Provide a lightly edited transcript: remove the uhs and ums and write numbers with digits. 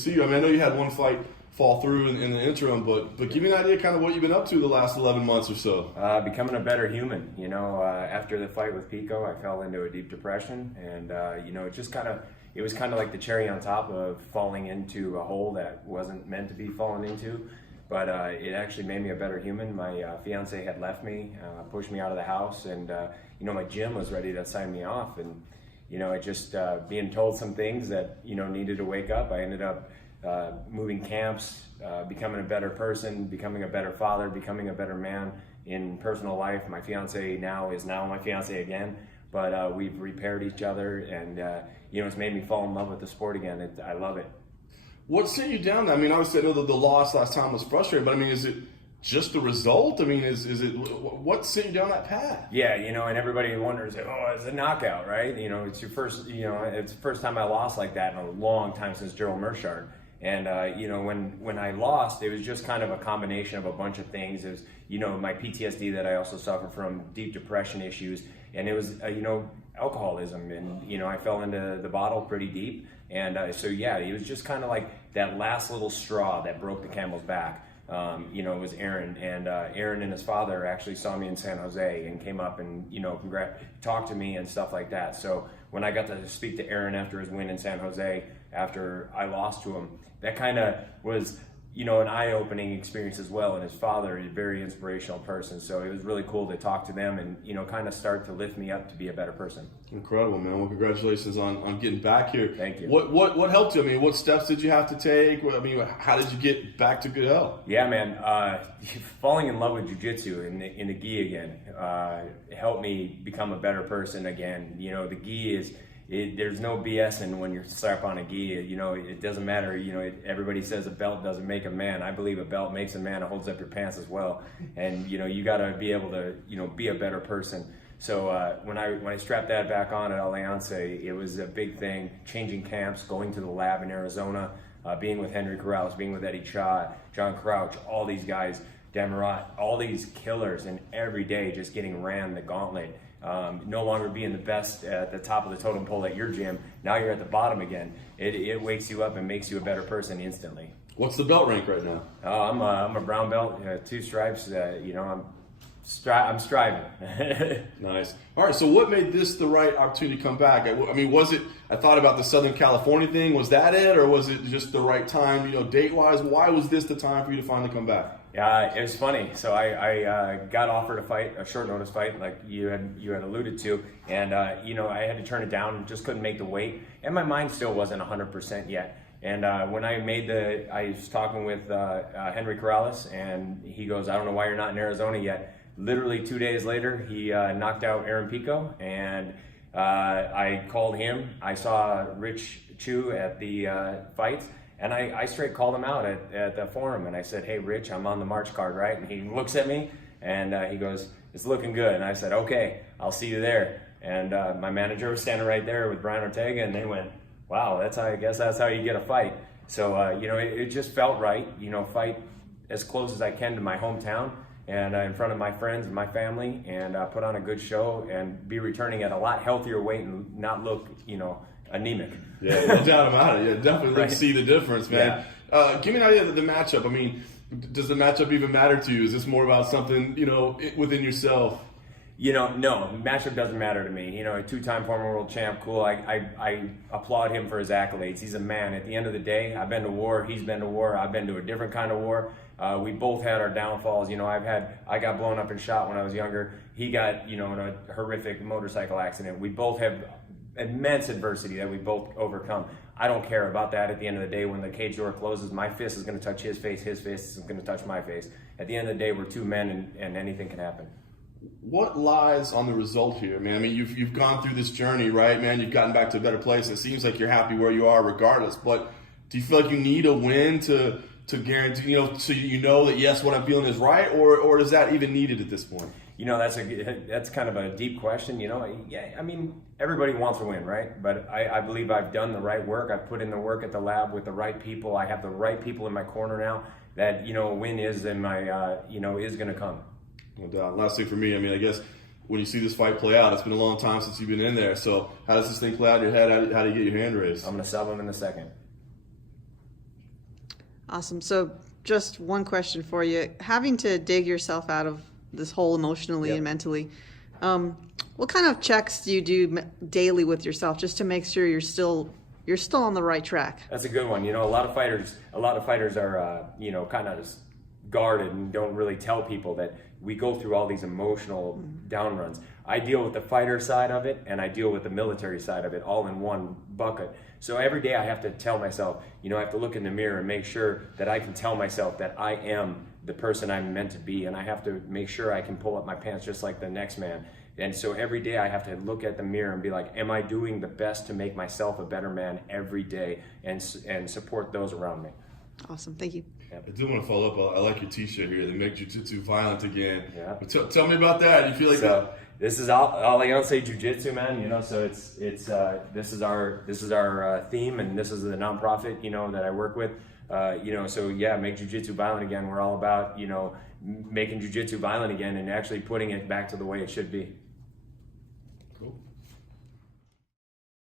See you. I mean, I know you had one fight fall through in the interim, but give me an idea kind of what you've been up to the last 11 months or so. Becoming a better human. After the fight with Pico, I fell into a deep depression, and it was kind of like the cherry on top of falling into a hole that wasn't meant to be fallen into. But it actually made me a better human. My fiance had left me, pushed me out of the house, and my gym was ready to sign me off. And being told some things that needed to wake up. I ended up moving camps, becoming a better person, becoming a better father, becoming a better man in personal life. My fiance now is my fiance again, but we've repaired each other, and it's made me fall in love with the sport again. I love it. What sent you down? I mean, obviously I know that the loss last time was frustrating, but I mean, is it just the result? I mean, is it what sent you down that path? Yeah, and everybody wonders, oh, it's a knockout, right? It's your first, it's the first time I lost like that in a long time since Gerald Mearshart. And when I lost, it was just kind of a combination of a bunch of things. It was my PTSD that I also suffer from, deep depression issues, and it was alcoholism, and I fell into the bottle pretty deep. And it was just kind of like that last little straw that broke the camel's back. It was Aaron, and Aaron and his father actually saw me in San Jose and came up and talked to me and stuff like that. So when I got to speak to Aaron after his win in San Jose, after I lost to him, that kind of was an eye-opening experience as well. And his father is a very inspirational person, so it was really cool to talk to them and kind of start to lift me up to be a better person. Incredible, man. Well, congratulations on getting back here. Thank you. What helped you? I mean, what steps did you have to take? I mean, how did you get back to good health? Yeah, man. Falling in love with jiu-jitsu in the gi again helped me become a better person again. The gi is. There's no BS in when you slap on a gi. It doesn't matter. Everybody says a belt doesn't make a man. I believe a belt makes a man. It holds up your pants as well. And you got to be able to be a better person. So when I strapped that back on at Alliance, it was a big thing. Changing camps, going to the lab in Arizona, being with Henry Corrales, being with Eddie Cha, John Crouch, all these guys, Demarat, all these killers, and every day just getting ran the gauntlet. No longer being the best at the top of the totem pole at your gym. Now you're at the bottom again. It wakes you up and makes you a better person instantly. What's the belt rank right now? I'm a brown belt, 2 stripes. I'm striving. Nice. All right. So what made this the right opportunity to come back? I mean, was it? I thought about the Southern California thing. Was that it, or was it just the right time? Date-wise, why was this the time for you to finally come back? It was funny. So I got offered a fight, a short notice fight, like you had alluded to, and I had to turn it down. Just couldn't make the weight, and my mind still wasn't 100% yet. And when I was talking with Henry Corrales, and he goes, "I don't know why you're not in Arizona yet." Literally 2 days later, he knocked out Aaron Pico, and I called him. I saw Rich Chu at the fights. And I straight called him out at the forum, and I said, "Hey, Rich, I'm on the march card, right?" And he looks at me, and he goes, "It's looking good." And I said, "Okay, I'll see you there." And my manager was standing right there with Brian Ortega, and they went, "Wow, I guess that's how you get a fight." So, it just felt right, fight as close as I can to my hometown and in front of my friends and my family, and put on a good show and be returning at a lot healthier weight and not look, anemic. Yeah, no doubt about it. Yeah, definitely Right. see the difference, man. Yeah. Give me an idea of the matchup. I mean, does the matchup even matter to you? Is this more about something, within yourself? No, matchup doesn't matter to me. A 2-time former world champ, cool. I applaud him for his accolades. He's a man. At the end of the day, I've been to war. He's been to war. I've been to a different kind of war. We both had our downfalls. I got blown up and shot when I was younger. He got, in a horrific motorcycle accident. We both have immense adversity that we both overcome. I don't care about that. At the end of the day, when the cage door closes, my fist is going to touch his fist is going to touch my face. At the end of the day, we're 2 men, and anything can happen. What lies on the result here, man? I mean, you've gone through this journey, right, man? You've gotten back to a better place. It seems like you're happy where you are regardless, but do you feel like you need a win to guarantee, so that, yes, what I'm feeling is right, or is that even needed at this point? That's kind of a deep question. Yeah, I mean, everybody wants to win, right? But I believe I've done the right work. I've put in the work at the lab with the right people. I have the right people in my corner now that, a win is in my, is going to come. No doubt. Last thing for me, I mean, I guess when you see this fight play out, it's been a long time since you've been in there. So how does this thing play out in your head? How do you get your hand raised? I'm going to sub him in the second. Awesome. So just one question for you. Having to dig yourself out of this hole emotionally and mentally, what kind of checks do you do daily with yourself just to make sure you're still on the right track? That's a good one. You know, a lot of fighters are, you know, kind of guarded and don't really tell people that we go through all these emotional down runs. I deal with the fighter side of it and I deal with the military side of it all in one bucket. So every day I have to tell myself, you know, I have to look in the mirror and make sure that I can tell myself that I am the person I'm meant to be, and I have to make sure I can pull up my pants just like the next man. And so every day I have to look at the mirror and be like, am I doing the best to make myself a better man every day and support those around me? Awesome. Thank you. I do want to follow up. I like your T-shirt here. They make jiu-jitsu violent again. Yeah. But tell me about that. You feel like that? This is Alianza Jiu-Jitsu, man. You know, so this is our theme, and this is the nonprofit, you know, that I work with. You know, so yeah, make jiu-jitsu violent again. We're all about, you know, making jiu-jitsu violent again and actually putting it back to the way it should be. Cool.